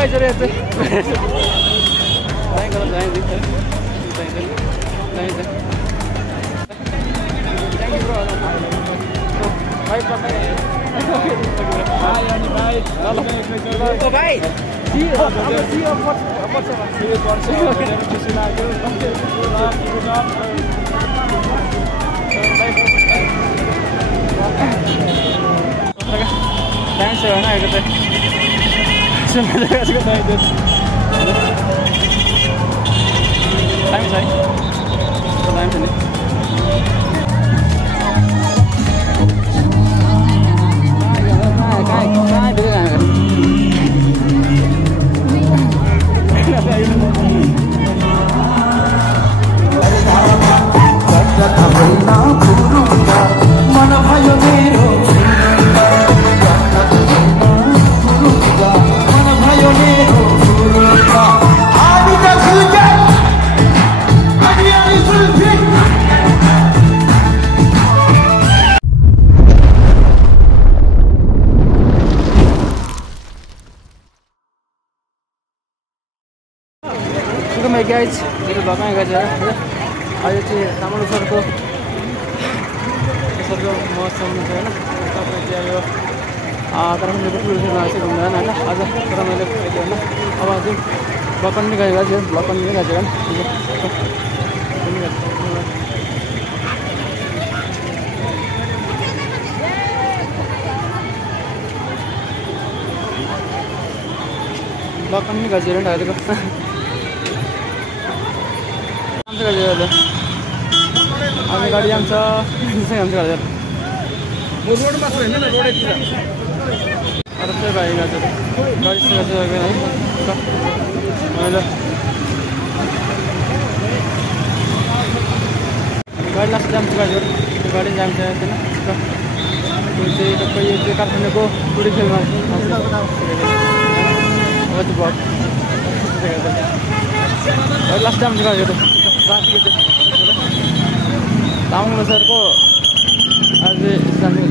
guys are here. Thanks, guys, itu belakang guys ya. Ayo sih, tamu सरको मौसम है ना, तपाईँले अब तर मैले टुरिस्टमा चाहिँ घुम्दैन हैन आज तर मैले हैन अब चाहिँ बकन नि गएको छ बकन नि गएको छ बकन नि गएको छ हैन आम्ही गाडी आमचा आमच्या गाडी रोड मात्र आहे ना रोड आहे अरे ते गाडी गाडी गाडी लागते आमची गाडीवर गाडी आमच्या आहे ना ते कारखान्याको पुढे खेळणार लास्ट टाइम गाडी होतो तामाङ सरको आज जाने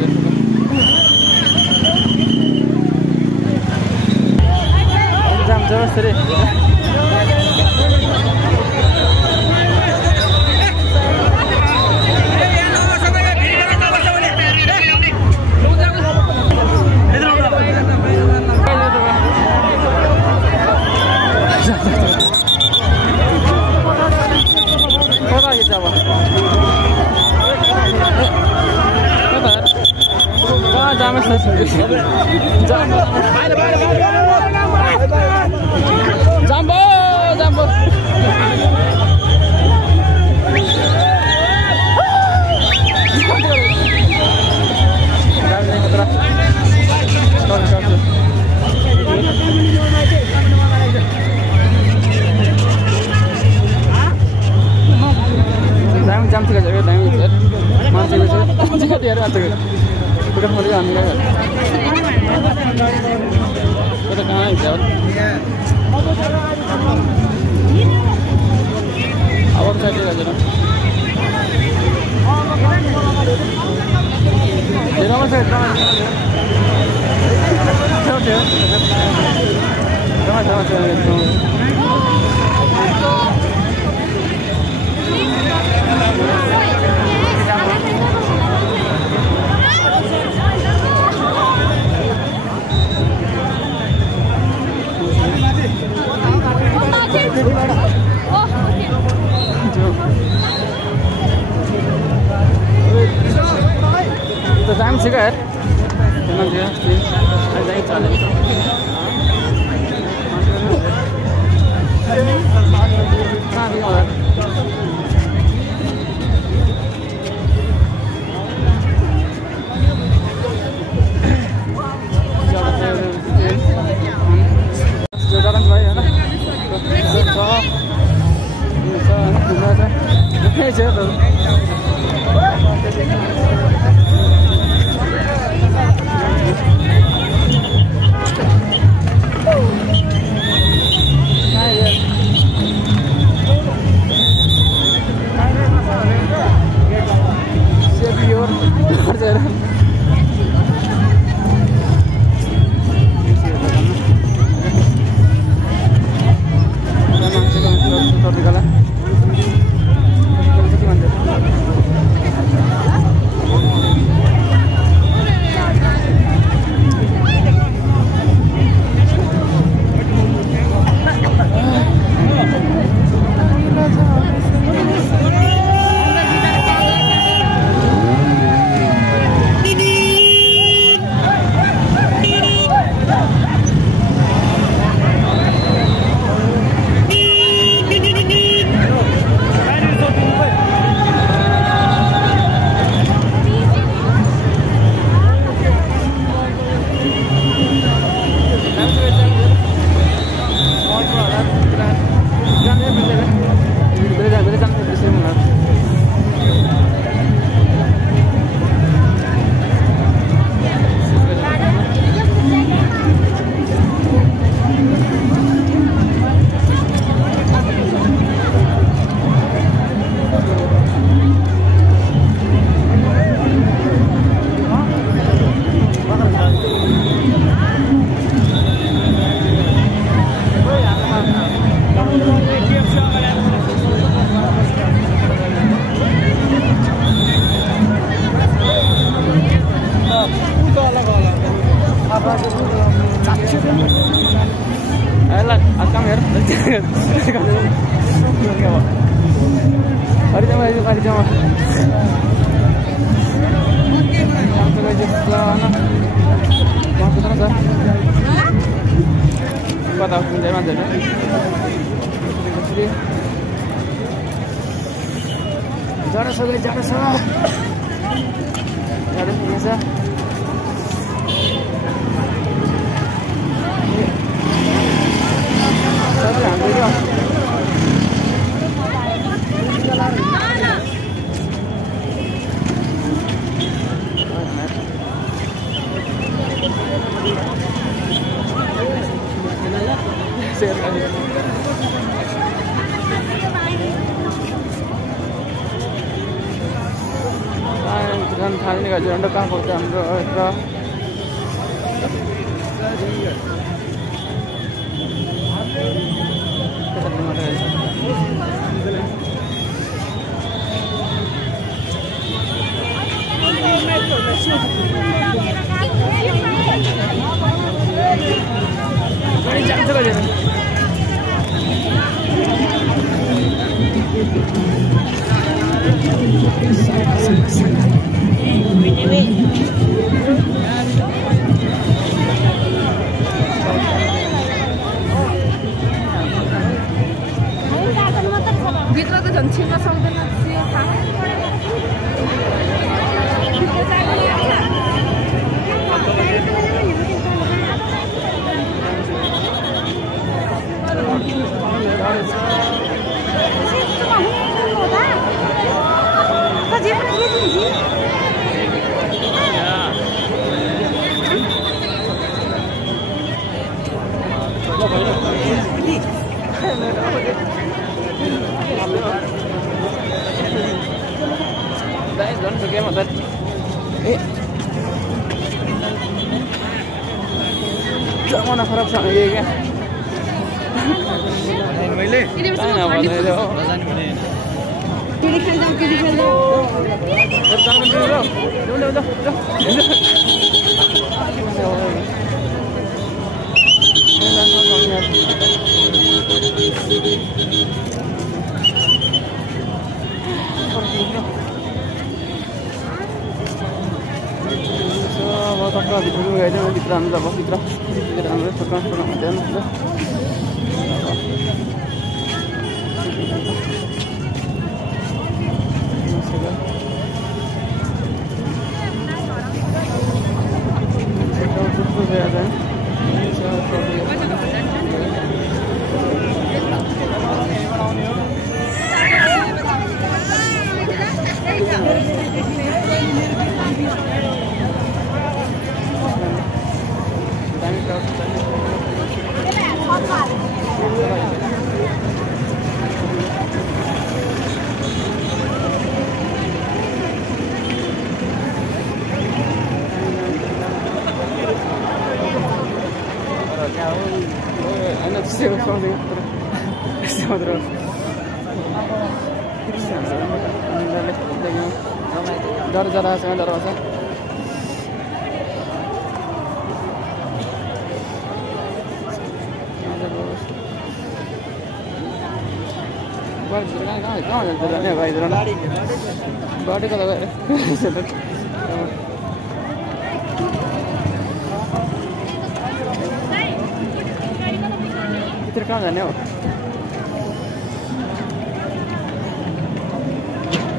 जाम जबरदस्त रे Jambo, Jambo. Jam 3 jam masih bisa dia ada udah mulai ambil kita kena jauh awak tadi aja dong di mana saya तो टाइम से कर कितना दिया आज नहीं चले हां भी और जोड़ान भाई है ना तो थाल्ने गरी झन्डा कहाँ पर्छ हाम्रो र भित्र त झन् छिर्न सक्दैन जमाना खराब छ ये क्या मैले भित्र गएर भित्र हाम्रो अब भित्र हाम्रो ट्रान्सफर हुँदैन दरवाजा छ दरवाजा गाड़ी का लगा इधर कहाँ जाने हो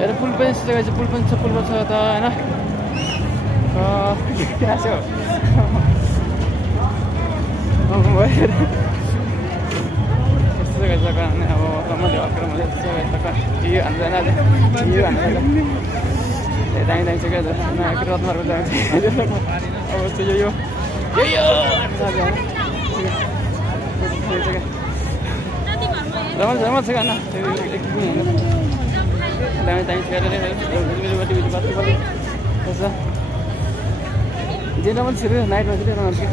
यार पुल पनि जग्गा चाहिँ पुल पनि छ पुलमा छ त हैन यो हान्छ होइन यो हान्छ दामी दामी छ क्या नयाँ रत्नहरूको जान्छ अब चाहिँ यो रमाइलो छ क्या दामी दामी छ जे रमाइलो छिर्यो नाइटमा चाहिँ रमाइलो क्या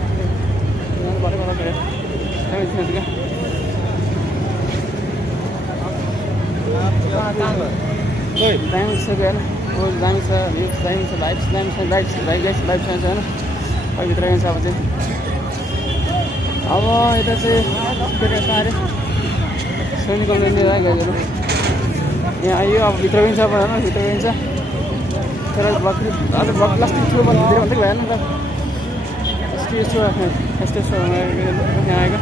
दामी छ क्या दामी छ दामी छ लाइफ दामी छ लाइफ छ होइन भित्र जान्छ अब चाहिँ अब यता चाहिँ केटा साह्रै सैनिकल गाडीहरू यहाँ आइयो अब भित्र पनि छ भएन भित्र पनि छ तर प्लास्टिक ठुलो भन्दै भन्दै भएन नि त यस्तो यहाँ आएको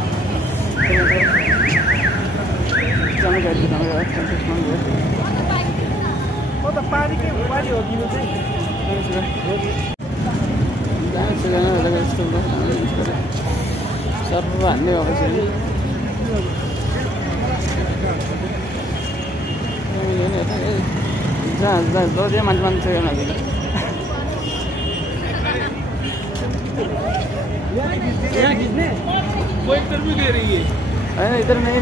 जानु गाडी सर हान्ने अब चाहिँ जहाँ मान्छे मान्छे इधर नहीं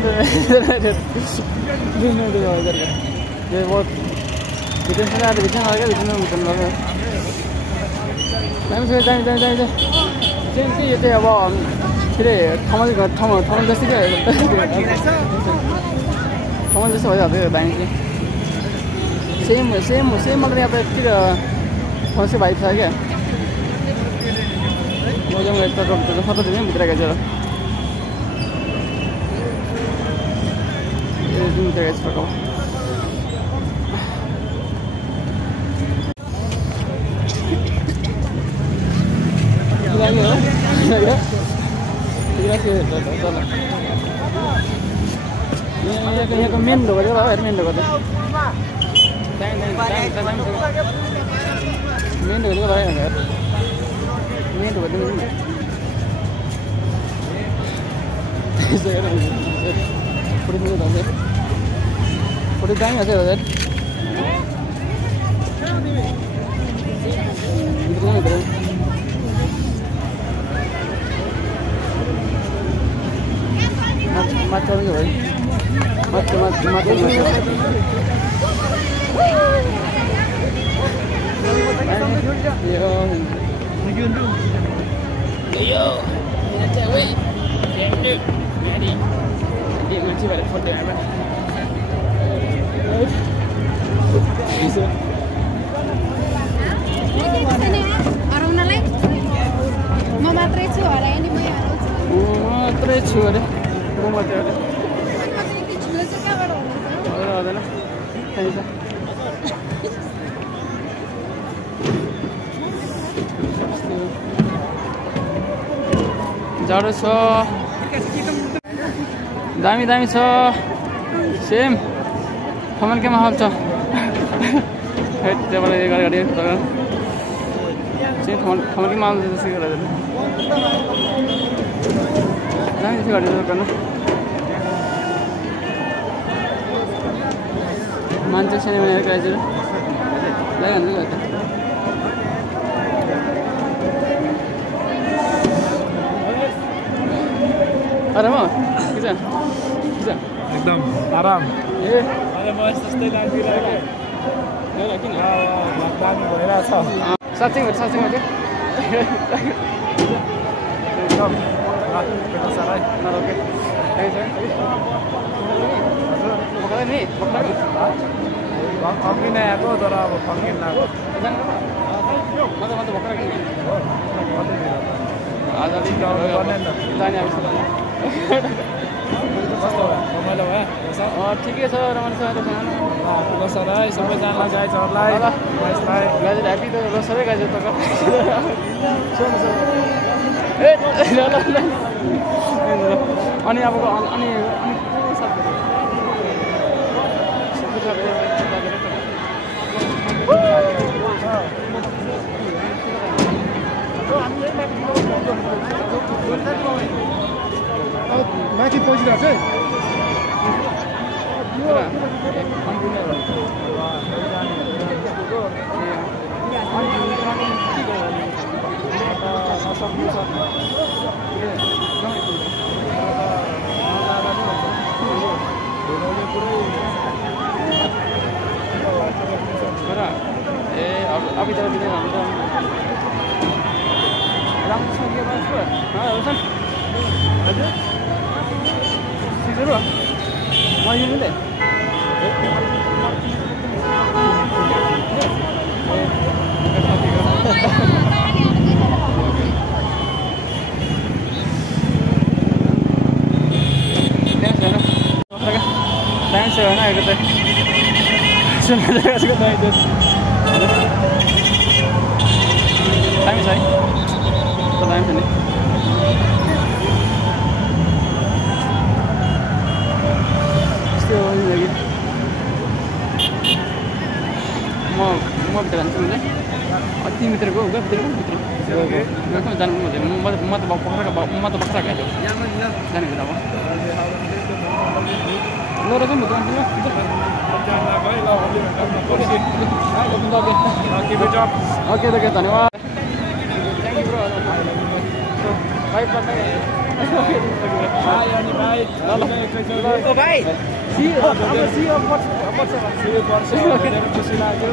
ये बहुत किचन से आते किचन आ गया किचन में निकल रहा है टाइम से ये तो अब फिर थमल जैसे क्या थमल जैसे हो जाते हैं बैंक के सेम मतलब यहाँ पे फिर कौन से बाइक था क्या वो जब मैं फोटो देने मित्र का जरा मित्र का फोटो यहाँ को मेन ढोका क्या मेन ढोका मेन ढोका भाई मेन ढोका फोटो दामी है बजार माछा पनि भयो माछा म मात्रै छु होला नि म मात्रै छु अरे म मात्रै अरे हुँदैन जाडो छ दामी दामी छ सेम थमन के माहौल छ त्यहाँबाट गाडी सेम थमन के माहौल छ त्यसै गरेर दामी छ गाडी गर्न मान्छे सानो भनेर गाइजहरू लगाइहाल्नु गर्दा आराम हो कि एकदम आराम ए अरे म सस्तै लागिरहेको किन दामी भइरहेछ साँच्चै हो एकदम साह्रै नरोके नि फर्किन आएको तर अब फर्किन आएको आज अलिक जाने कस्तो रमाइलो भयो ठिकै छ रमाइलो छ है सबैजनालाई गाइजहरूलाई गाइजहरू ह्याप्पी त सबै गाइजहरू त अनि अब अनि माथि पसिरहेको छ अभी तर दिने हुन्छ राम्रोसँग के गर्छ हजुर सिजर हो मैले नि डान्स है ना एक सुन जगह से डांस टाइम है तो टाइम है इससे वो नहीं लगी म भित्र जान्छु नि अ 3 मिटर गयो भित्र गयो जानु म त बक्रा गयो जाने कुरा अब ल र जाउँ ओके ओके धन्यवाद thank you bro bye bye bye अनि बाय ल भाइ सी अब खुसी लाग्यो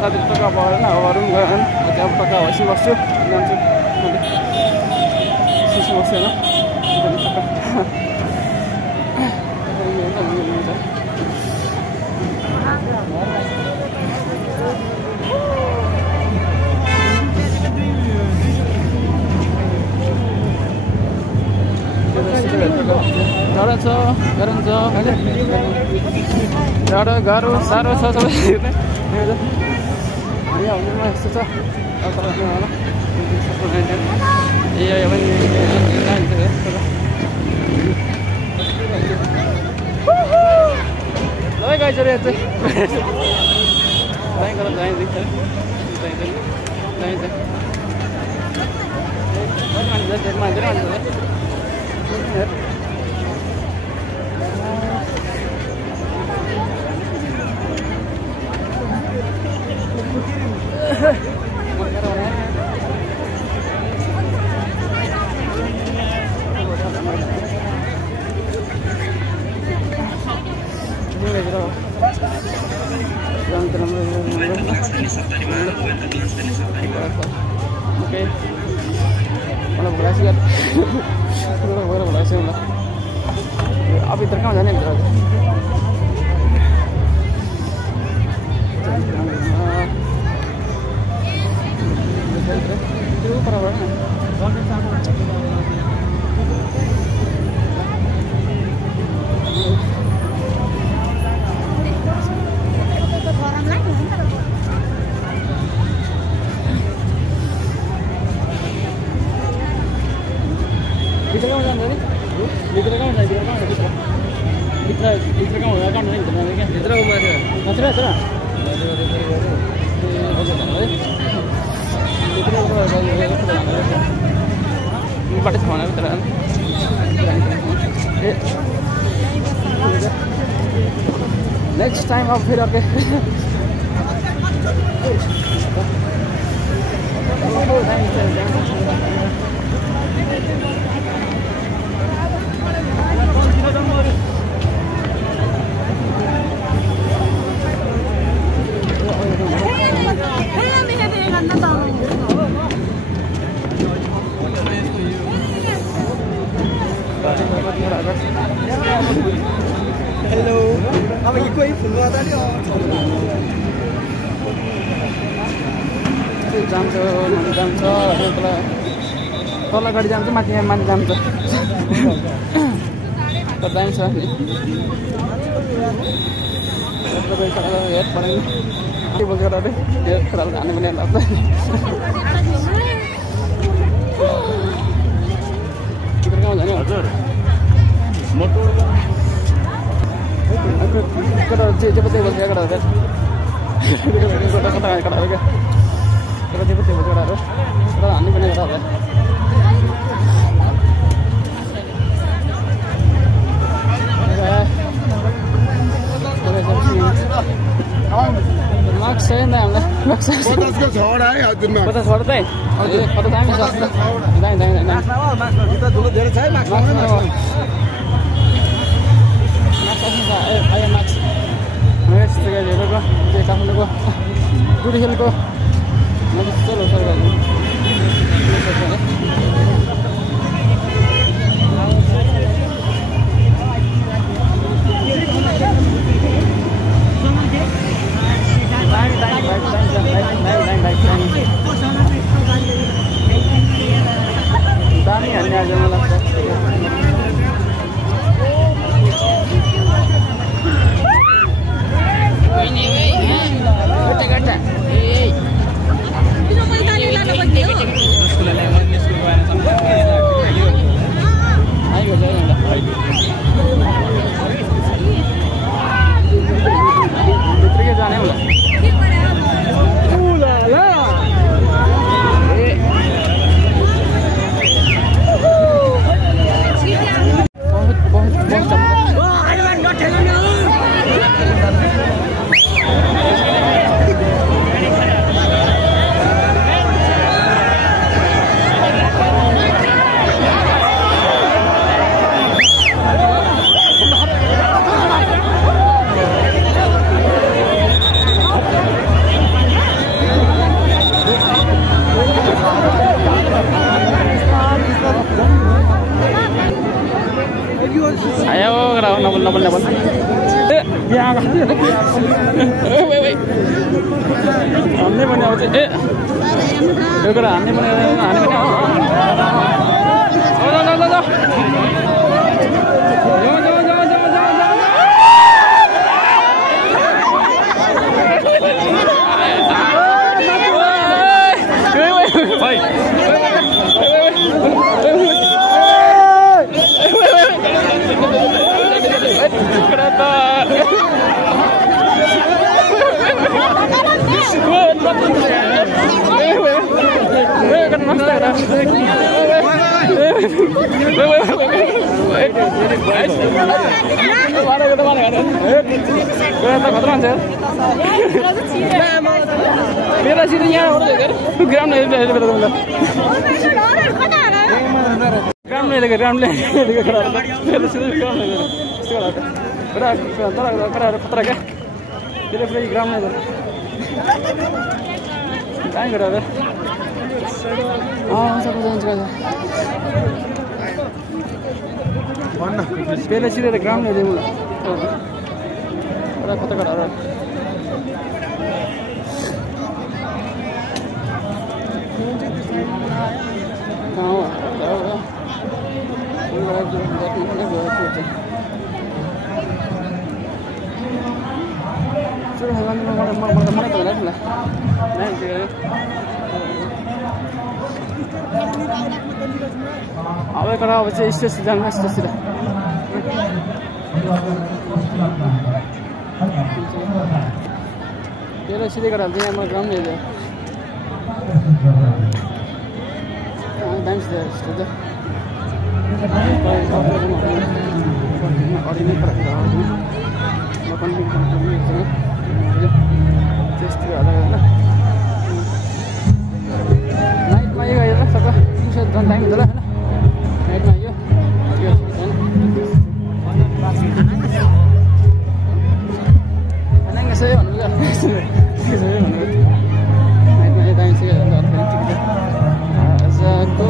साथी टक्का भएन अब अरू पनि गयो अब टक्का भएपछि बस्छु जान्छु सिसी बस्छु होइन गाह्रो साह्रो छ सबै यस्तो छ Oke, mana boleh sih kan? Boleh sih lah. Abi terkam jalan yang terus. Itu para orang. Next time up here, okay. Hello, apa yang kau info tadi? जान्छ तल गाडी जान्छ माथि माथि जान्छ त जान्छ नि हेड परेन के बोलेर रे हेड खराब जाने पनि लाग्छ किन कहाँ जाने हजुर मोटो कता जे जे बजे बजे कता कता कता Terus tiba-tiba terus aneh bener ada. Max saya enggak lah. Max saya. Potas ko छोडा है हजुरमा Potas छोड्दै? हजुर potas हामी सक्छ. दाइ. माक्स kita dulu धेरै छ है माक्स आयो माक्स मैच चाहिँ हेरेको त्यो काठमाडौँको टुरी खेलको मैले चलो सर गर्नु दामी हान्ने आज मलाई लाग्छ Nabal. Ya, wait. हमने बना होते देखो ना हमने बना आने बना लो मेरा सीधे यहाँ हो रहा है ग्राम नहीं ले ग्राम नहीं लेकर खड़ा मेरा सीधे ग्राम नहीं ले करा पत्रा क्या तेरे पूरे ग्राम नहीं ले क्या करा रे हाँ सब कुछ कर पहले सीधे ग्राम नहीं दे मुझे पता करा रहा अब करा बच्चे स्टेशन जाना स्टेशन तेरा सीधे करा दिया हमारा काम नहीं दे डांस दे स्टेशन और ini makan taste ada ना नाइट में ये गया ना सब कुछ टाइम इधर है ना नाइट में ये खाना कैसे बनूंगा कैसे बनूंगा नाइट में टाइम से ऐसा को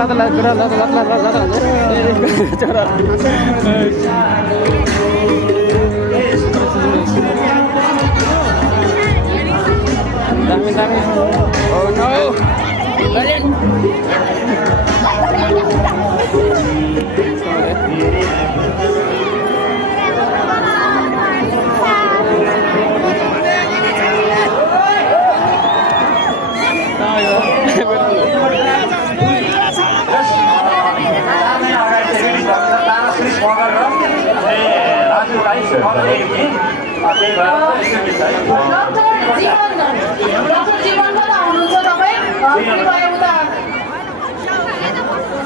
लाता दामी दामी oh no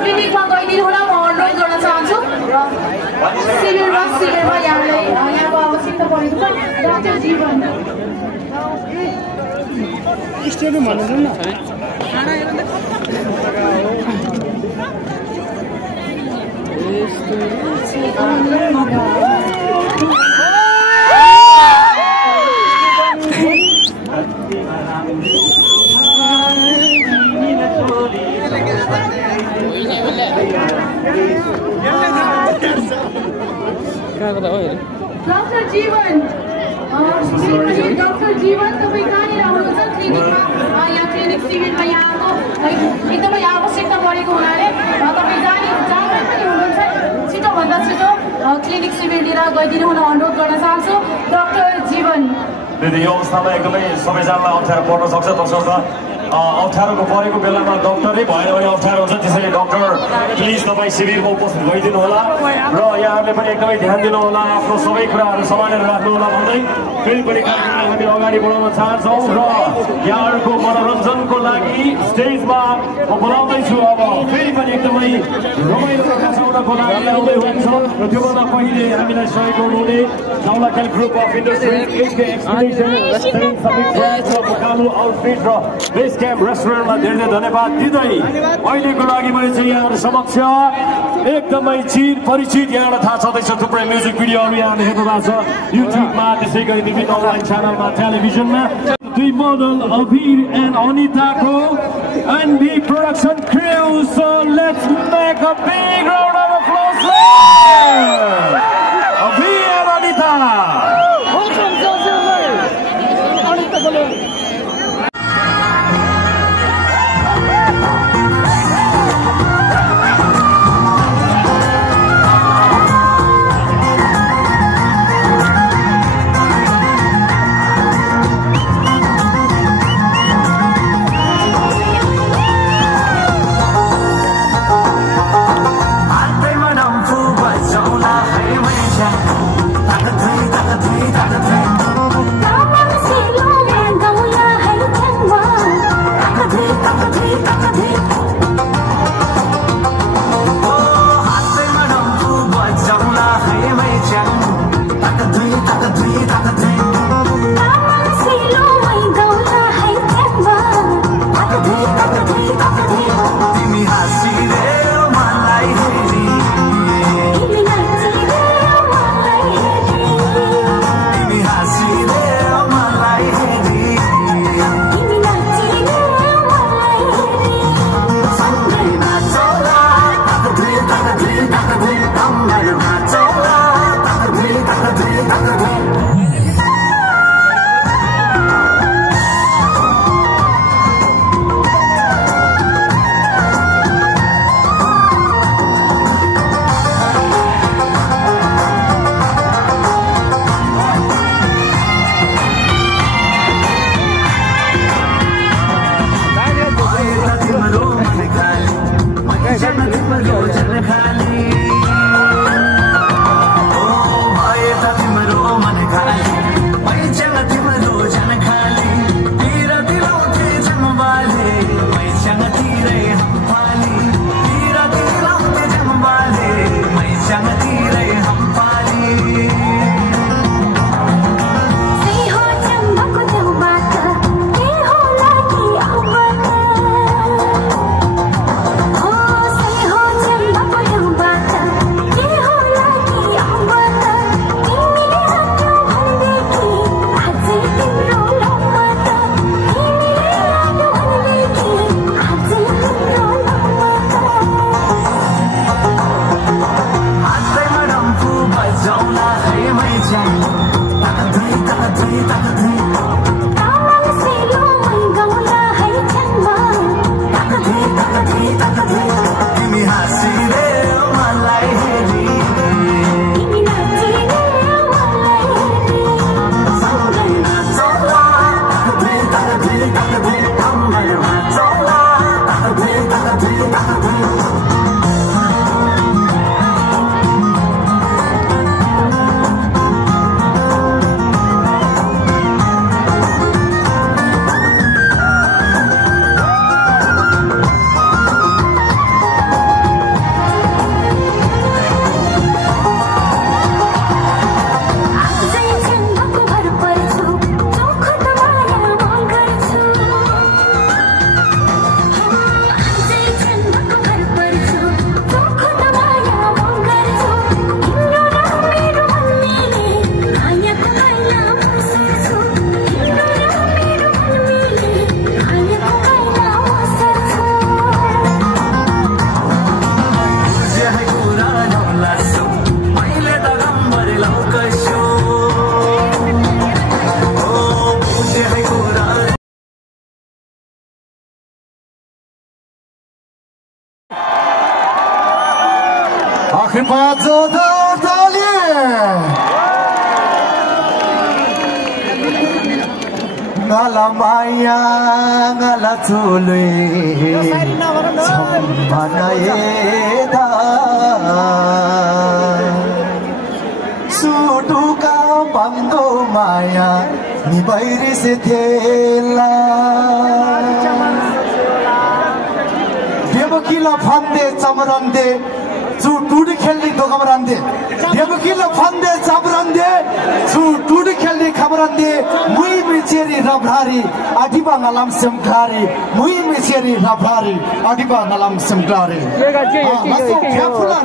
क्लिनिकमा गइदिनु होला म अनुरोध गर्न चाहन्छु शिविरमा यहाँको आवश्यकता परेको छ डाक्टर जीवन स्टेडियम भन्नु न डाक्टर जीवन डाक्टर जीवन तपाईँ कहाँनिर आउनुहुन्छ क्लिनिकमा यहाँ क्लिनिक शिविरमा यहाँको एकदमै आवश्यकता परेको हुनाले तपाईँ जहाँ पनि हुनुहुन्छ छिटोभन्दा छिटो क्लिनिक शिविरतिर गइदिनु हुन अनुरोध गर्न चाहन्छु डाक्टर जीवन दिदी यो अवस्थामा एकदमै सबैजनालाई अप्ठ्यारो पर्न सक्छ तसर्थ अप्ठ्यारोको परेको बेलामा डक्टरै भएन भने अप्ठ्यारो हुन्छ त्यसैले डक्टर प्लिज तपाईँ शिविरमा उपस्थित भइदिनु होला र यहाँहरूले पनि एकदमै ध्यान दिनु होला आफ्नो सबै कुराहरू सम्हालेर राख्नु होला भन्दै फेरि पनि कार्यक्रमलाई हामी अगाडि बढाउन चाहन्छौँ र यहाँहरूको मनोरञ्जनको लागि स्टेजमा म बोलाउँदैछु अब फेरि पनि एकदमै रमाइलो बसाउनको लागि आउँदै हुनुहुन्छ र त्योभन्दा पहिले हामीलाई सहयोग गर्नुहुने नौलाखेल ग्रुप अफ इन्डस्ट्री आउटफिट र बेस क्याम्प रेस्टुरेन्टमा धेरै धन्यवाद दिँदै अहिलेको लागि मैले चाहिँ यहाँहरू समक्ष एकदमै परिचित यहाँलाई थाहा छँदैछ थुप्रै म्युजिक भिडियोहरू यहाँले हेर्नु भएको छ युट्युबमा त्यसै गरी विभिन्न अनलाइन च्यानलमा टेलिभिजनमा दुई मोडल अभिर एन्ड अनिताको NB production crew so let's make a big round of applause Abhir and Anita कृपया जोरदार ताली ngala maya ngala chului sammana eda sutu ka bando maya ni bairi se thela devakila phande chamrande chu tudi khelni dogamrande devakila phande chamrande chu tudi khelni khabrande mui micheri rabhari adiba ngalam semkhari mui micheri rabhari adiba ngalam semkhari khapula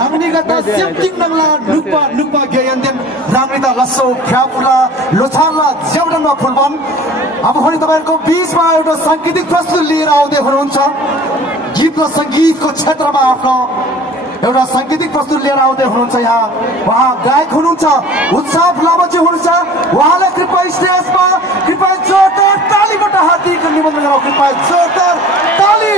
namni gata septing nangla nukpa gayandem ramnita lasso khapula lothala jawdama phulban अब भने तपाईहरुको बीचमा एउटा सांगीतिक प्रस्तुति लिएर आउँदै हुनुहुन्छ गीत र संगीतको क्षेत्रमा आफ्नो एउटा सांगीतिक प्रस्तुति लिएर आउँदै हुनुहुन्छ यहाँ उहाँ गायक हुनुहुन्छ उत्सव लामाजी हुनुहुन्छ उहाँलाई कृपया स्टेजमा कृपया जोरदार तालीबाट हार्दिक निमन्त्रण गरौँ कृपया जोरदार ताली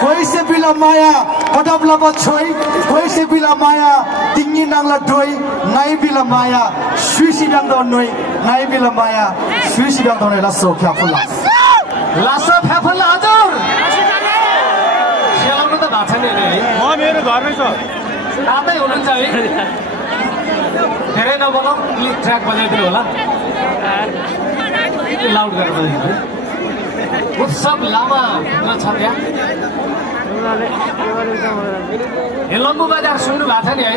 कोही से बिला माया पडबला बछोई कोही से बिला माया तिंगी नांगला डोई नाइ बिला माया सुइसी डांग नोई नाइ बिला माया सुइसी डांग नोई लासो फ्याफुला हजुर सेलाउनु त भएको छैन नि है म मेरो घरमै छ तातै हुनुहुन्छ है धेरै नबोलाउ क्लिक ट्र्याक बजाइदिनु होला लाउड गरेर बजाइदिनु उत्सव लामा भित्र छ त्यहाँ ए लम्बु बजार सुन्नु भएको छ नि है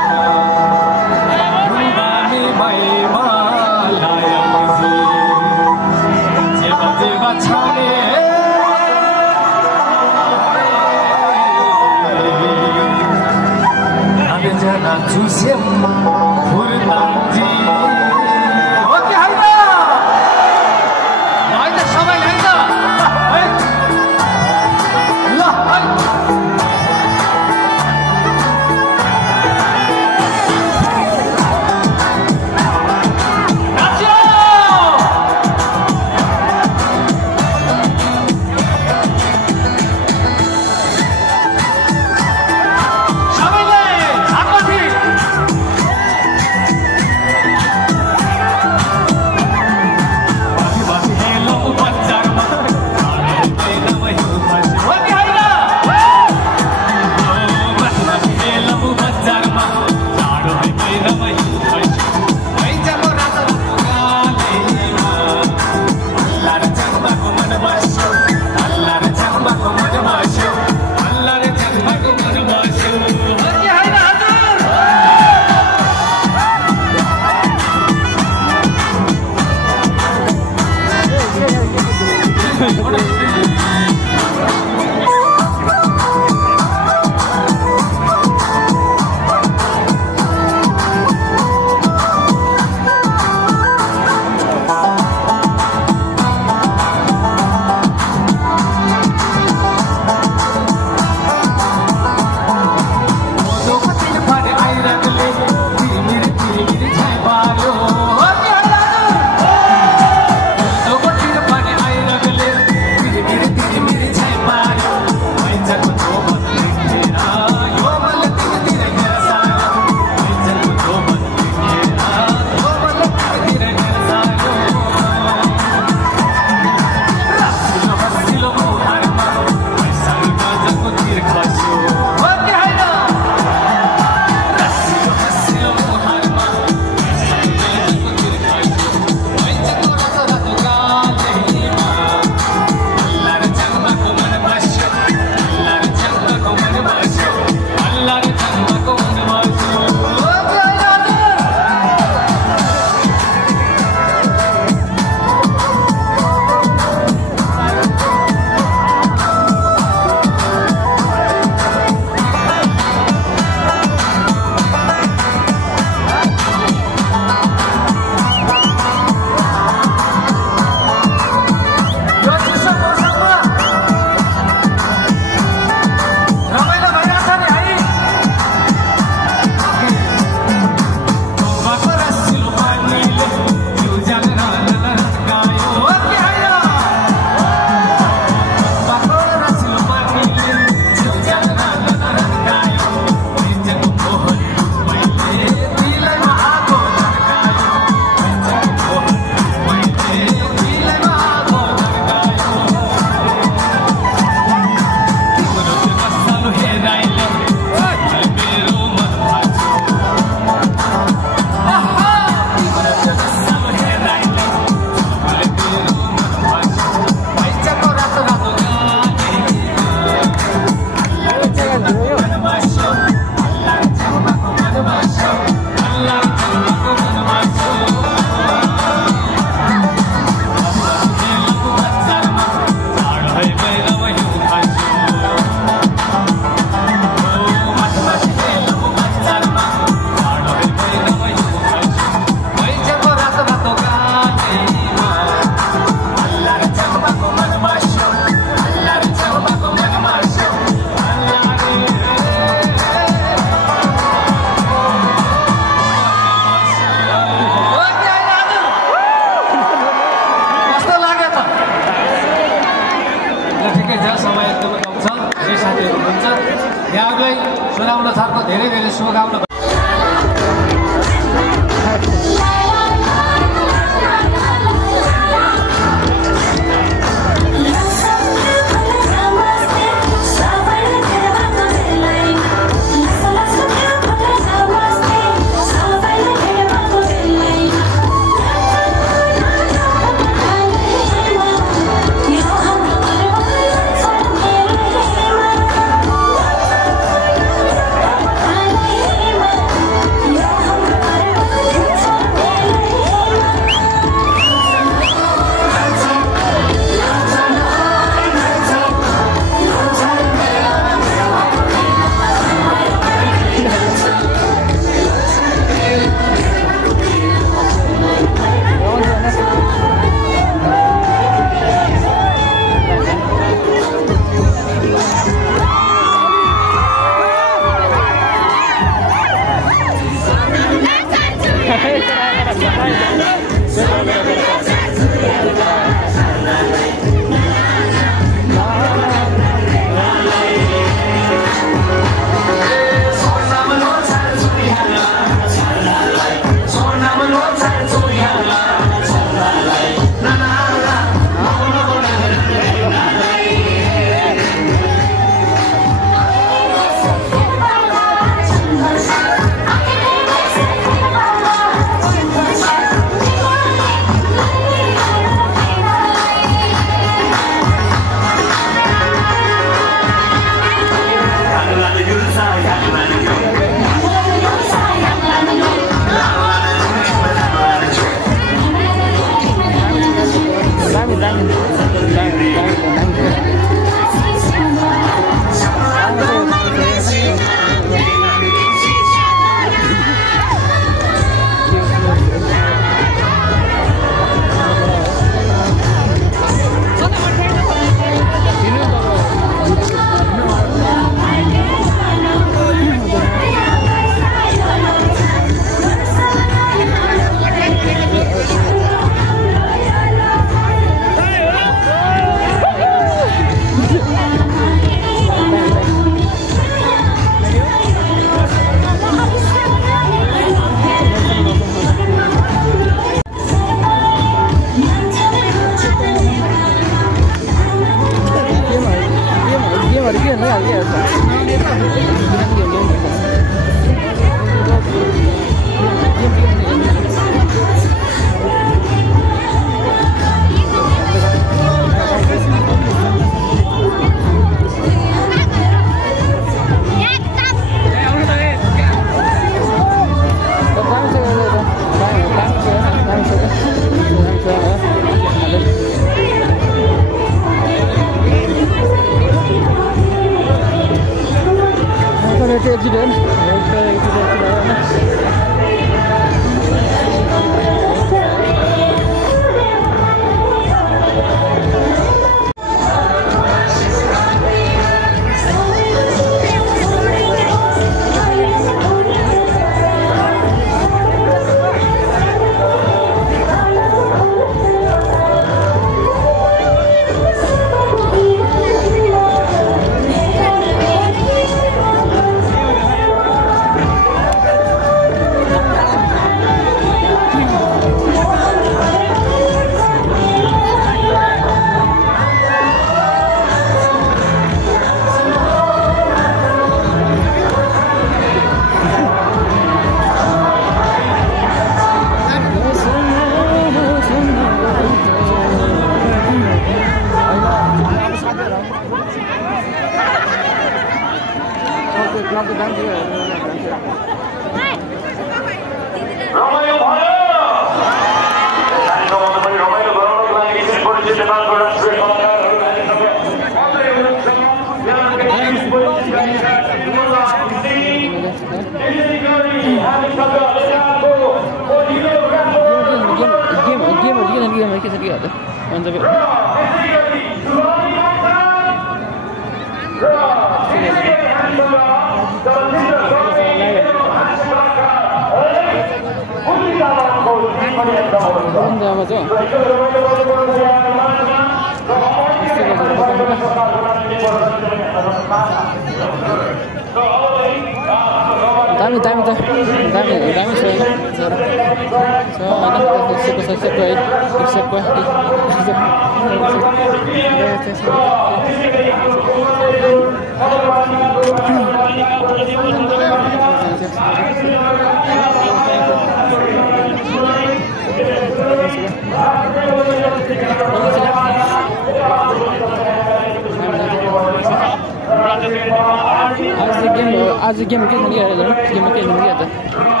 आज गेम के खेल गया गेम के खेल गया था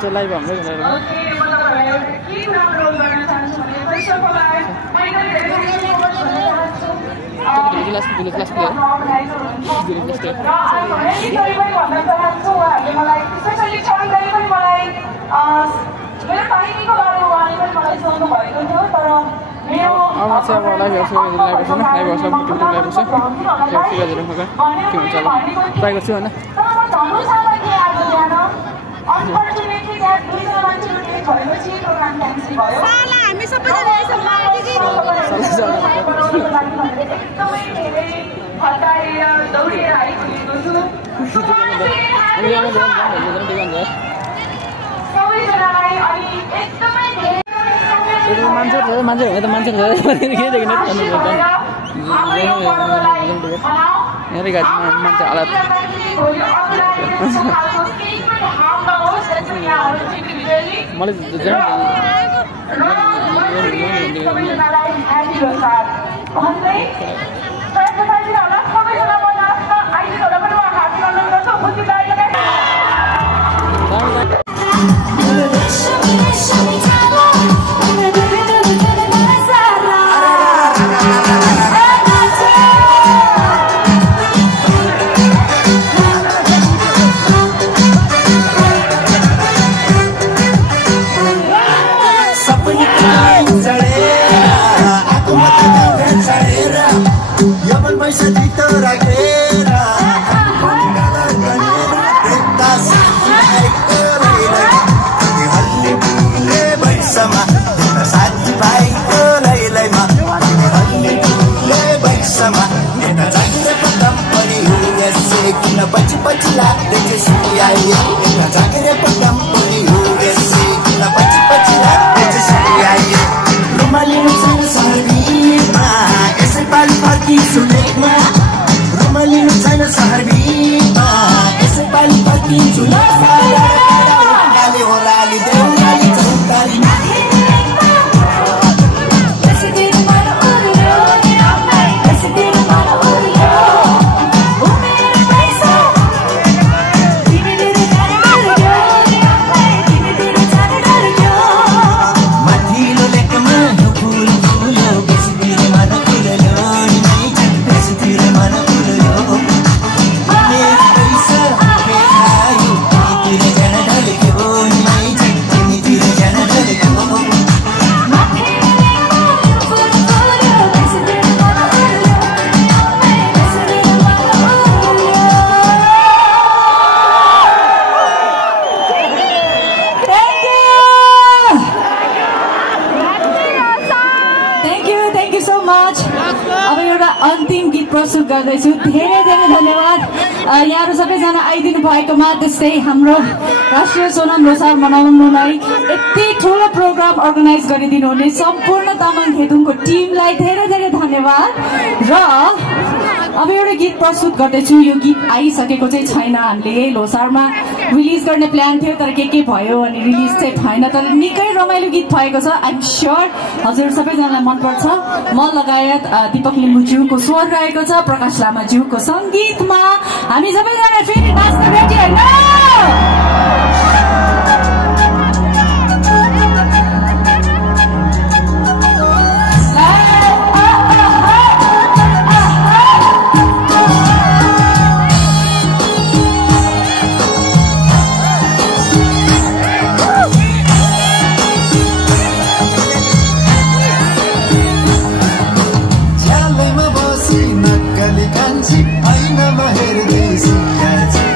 चाहिँ लाइभ हाम्रै ओके म तपाईहरुलाई के कुरा रोल गर्न चाहन्छु भने फर्स्ट अफ अल मैले धेरै धेरै सपोर्ट गर्न चाहन्छु गिलास प्लेयर भन्न चाहन्छु उहाँहरूले मलाई स्पेसली चरणदारी पनि मलाई मेरो काहिनीको बारेमा उहाँले पनि मलाई सोध्नु भएको थियो तर मेरो अब चाहिँ अब लाइभ हेर्छु लाइभ हेर्छु लाइभ हेर्छु टिकटक लाइभ हेर्छु के हुन्छ अब ट्राई गर्छु हैन अनफर्चुनेटली त्यहाँ दुईजना मान्छेहरू डेथ भएपछि प्रोग्राम क्यान्सल भयो हामी सबैजना एकदमै धेरै हतारेर दौडेर आइपुगेको छु सबैजनालाई अनि एकदमै धेरै मान्छे हुने त मान्छे हेरे गाडी मान्छे हालत मलाई प्रस्तुत गर्दैछु धेरै धेरै धन्यवाद यहाँहरु सबैजना आइदिनु भएकोमा त्यस्तै हाम्रो राष्ट्रिय सोनम लोसार मनाउनुलाई यति ठुलो प्रोग्राम अर्गनाइज गरिदिनु हुने सम्पूर्ण तामाङ खेदुङको टिमलाई धेरै धेरै धन्यवाद र अब एउटा गीत प्रस्तुत गर्दैछु यो गीत आइसकेको चाहिँ छैन हामीले लोसारमा रिलिज गर्ने प्लान थियो तर के भयो अनि रिलिज चाहिँ भएन तर निकै रमाइलो गीत भएको छ आइ एम श्योर हजुर सबैजनालाई मन पर्छ म लगायत दीपक लिम्बुज्यूको स्वर रहेको छ प्रकाश लामाज्यूको संगीतमा हामी सबैजना फेरि नाच्न रेडी हैन Kansip ay na maherdesin kansip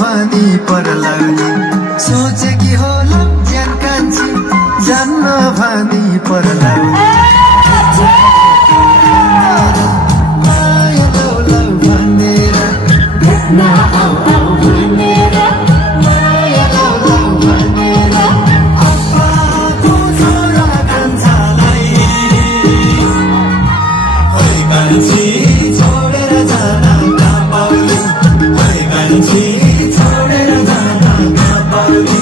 भनी परलाउने सोचे कि होला ज्यान कान्छी जान्न भनी परलाउने माया लौ लौ भनेर भेट्न आऊ आऊ भनेर माया लौ लौ भनेर अप्पाको छोरा कान्छालाई है कान्छी छोडेर जान नपाउने है कान्छी छोडेर जान नपाउने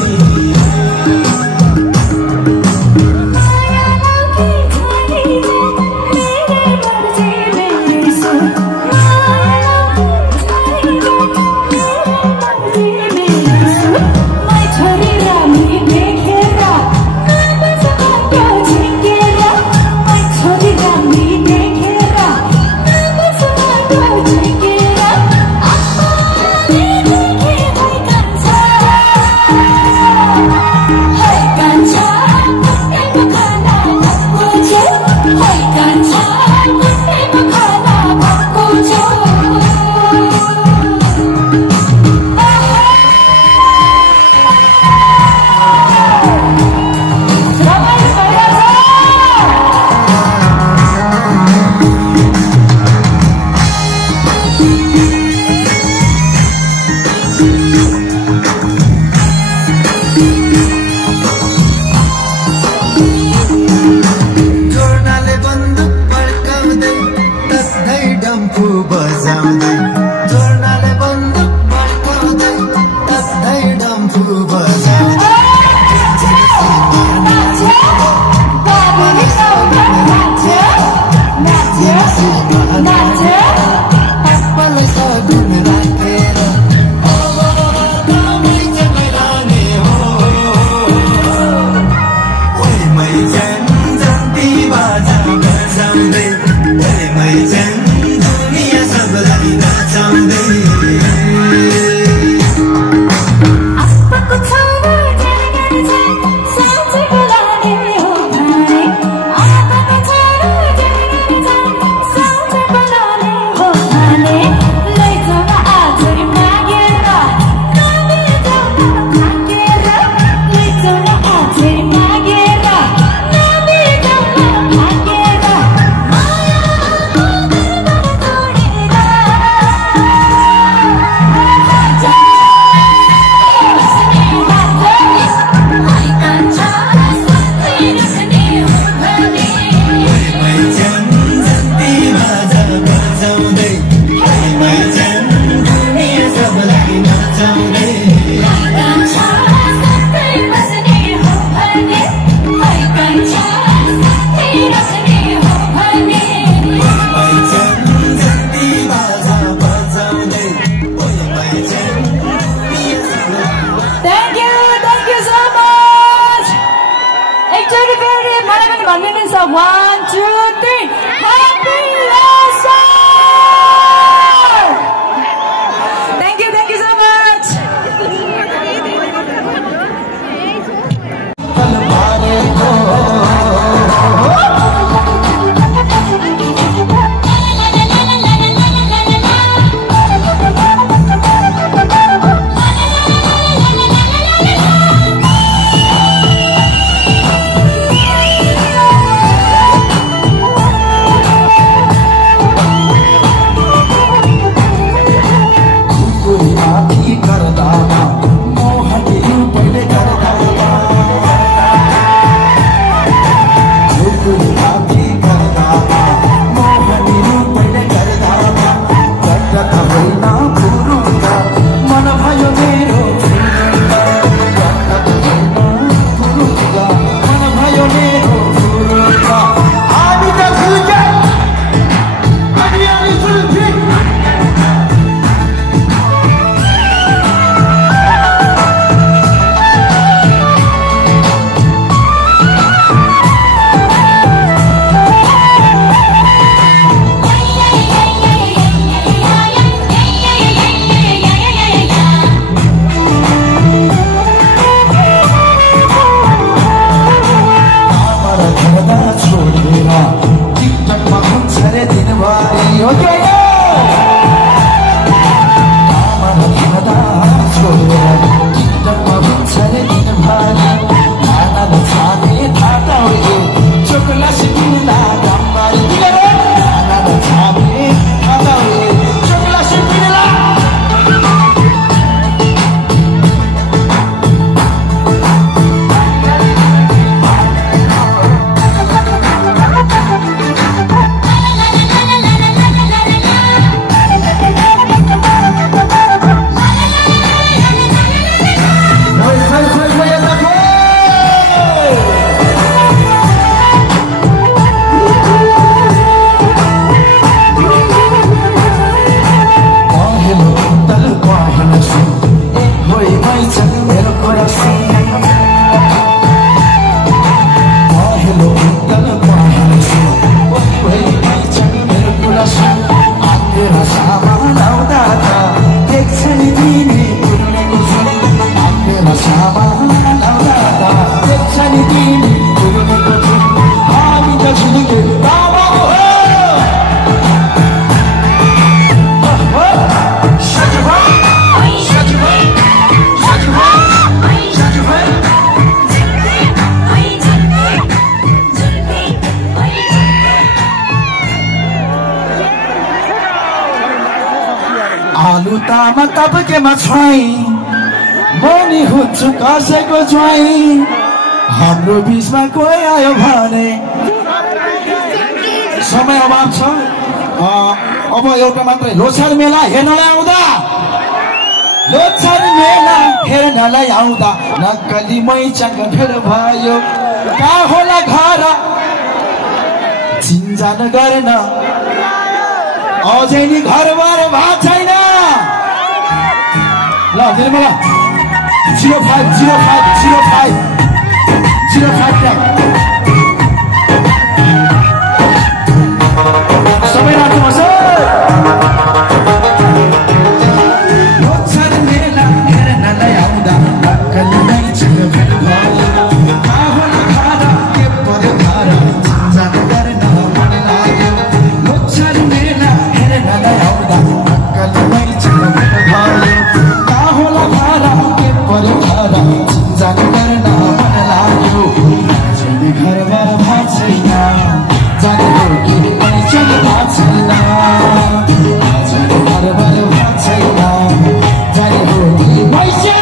आमा तपाईँकेमा छुवाई मनी हुन्छु कसैको ज्वाई हाम्रो बिचमा कोही आयो भने समय अभाव छ अब एउटा मात्रै लोछार मेला हेर्नलाई आउँदा नक्कली मैचाङ भेट भयो कहाँ होला घर चिन्जान गर्न अझै नि घरबार भएको छैन ल दिनु मलाई 0505 सबै राख्नुहोस् लोछार मेला हेर्नलाई आउँदा नक्कली मैचाङ भेट भयो कहाँ होला घर के पर्यो घर चिन्जान गर्न मन लाग्यो लोछार मेला हेर्नलाई आउँदा नक्कली मैचाङ भेट भयो कहाँ होला घर के पर्यो घर चिन्जान गर्न मन लाग्यो छैन घरबार भएको छैन जाने हो कि मैचाङ भएको छैन छैन घरबार भएको छैन जाने हो कि मैचाङ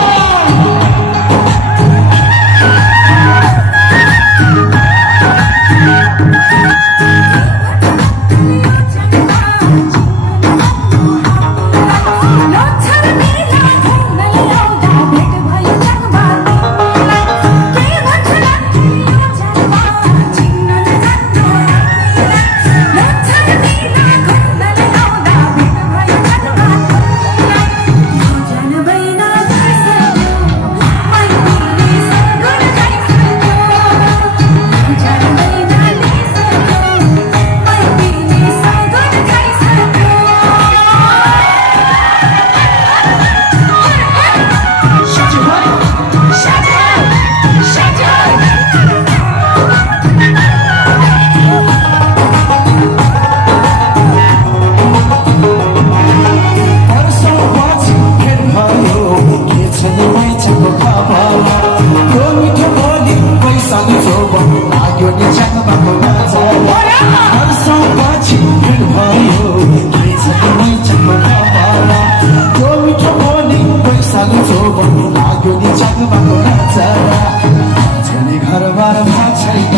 घरबार भएको छैन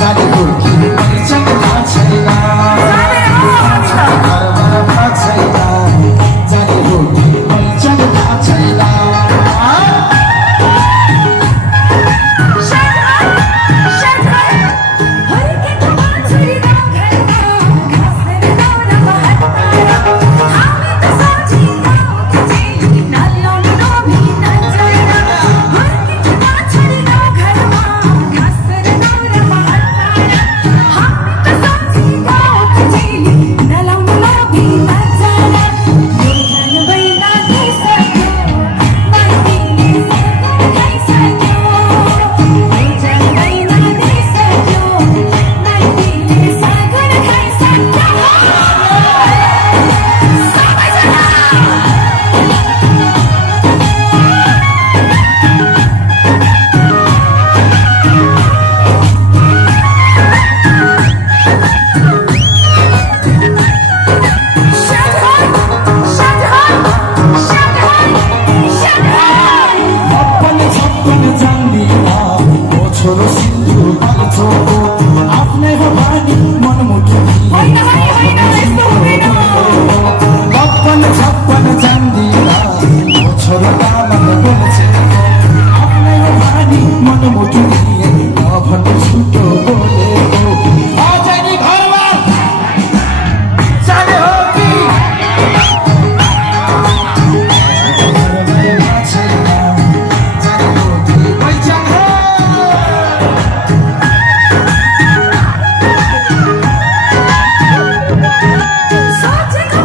जाने हो कि मैचाङ भएको छैन घरबार भएको छैन जाने हो कि मैचाङ भएको छैन Sache ko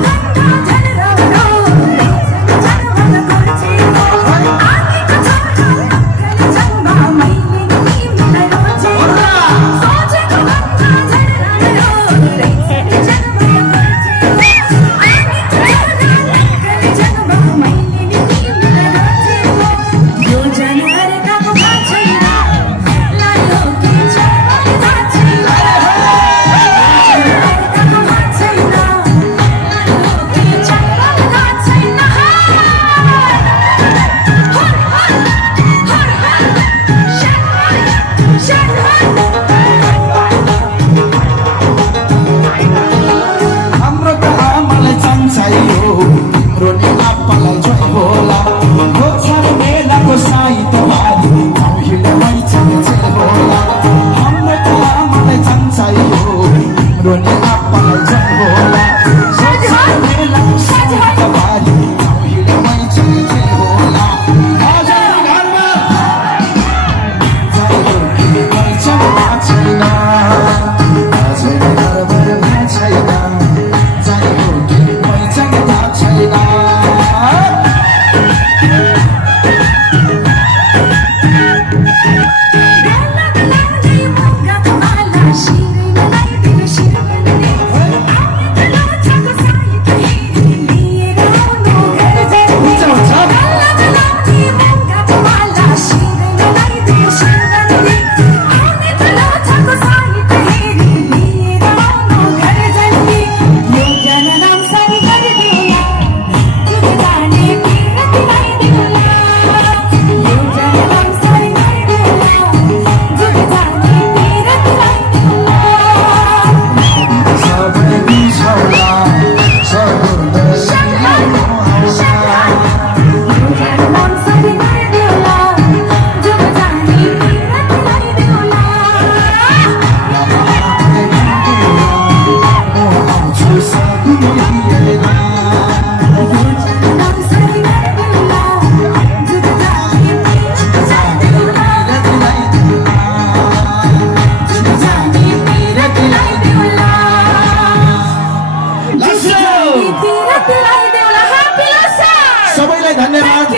धन्यवाद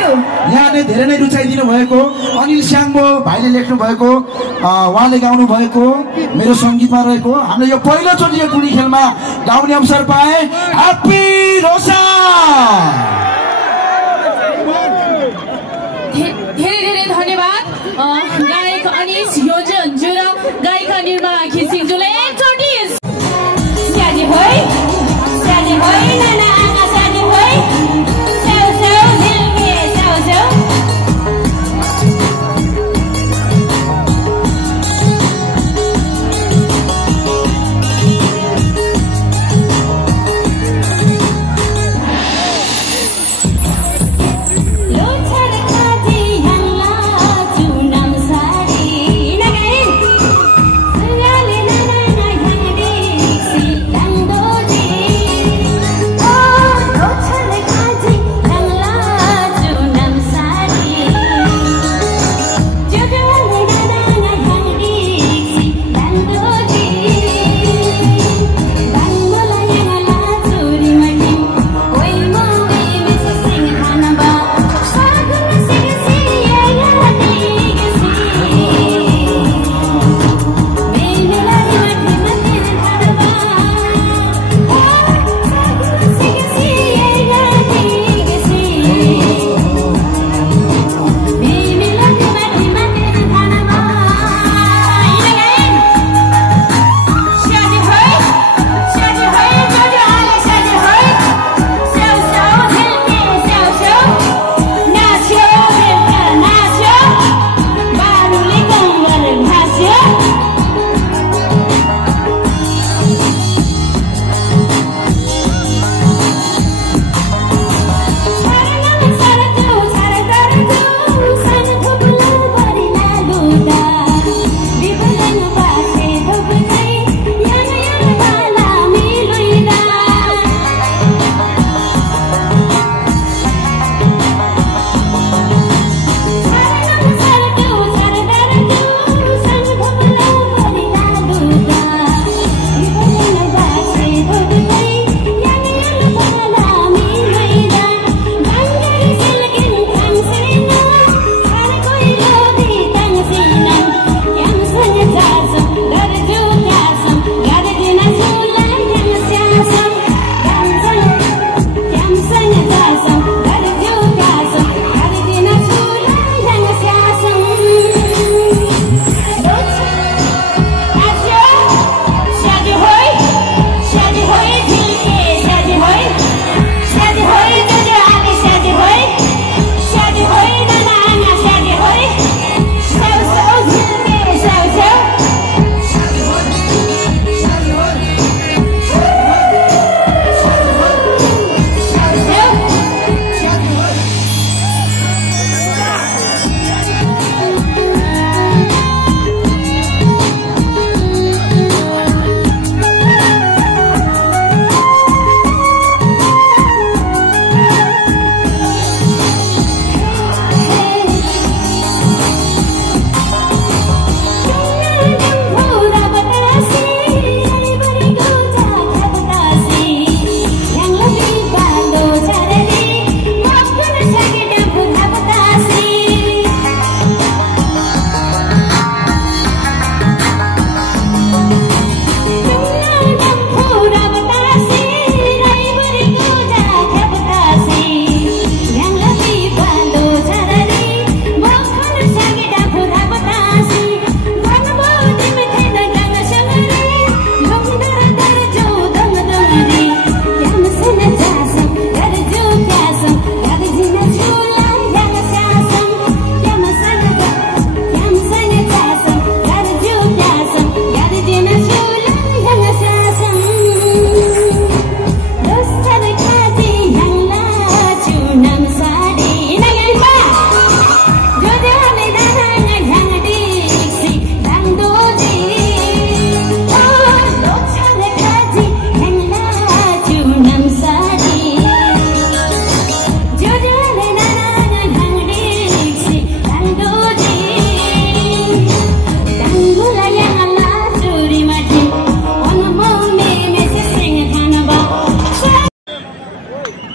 यहाँले धेरै नै रुचाइदिनु भएको अनिल स्याङ्बो भाइले लेख्नु भएको उहाँले गाउनु भएको मेरो सङ्गीतमा रहेको हामीले यो पहिलोचोटि यो टुर्नी खेलमा गाउने अवसर पाए ह्याप्पी रोसा धेरै धन्यवाद गायक अनिस योजन जुर गायिका निर्मा खिसिङजुले एकचोटि स्याजी होय नाना आमा स्याजी होय स्याउ स्याउ झिल्के स्याउ स्याउ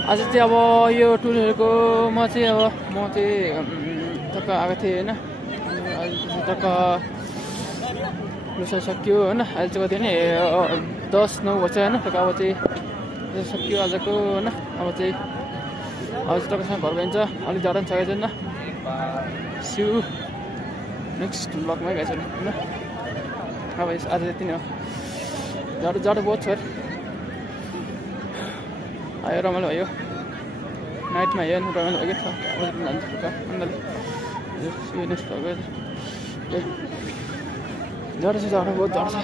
आज चाहिँ अब यो टुरहरूको म चाहिँ अब म चाहिँ टक्क आएको थिएँ होइन टक्क लुसा सक्यो होइन अहिले चाहिँ कति नि 10-9 बज्छ होइन टक्क अब चाहिँ सक्यो आजको होइन अब चाहिँ टक्कसँग घर गइन्छ अलिक जाडो पनि छ छैन सिउ नेक्स्ट ब्लगमै गएछ होइन अब आज यति नै हो जाडो बहुत छ आयो रमाइलो भयो नाइटमा हेर्नु रमाइलो भयो क्या जाडो चाहिँ जाडो बहुत जाडो छ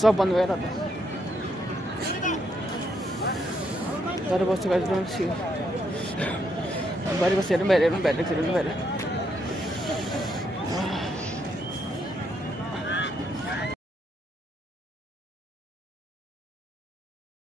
सब बन्द भएर जाडो बस्छु बाहिर बसेर बाहिर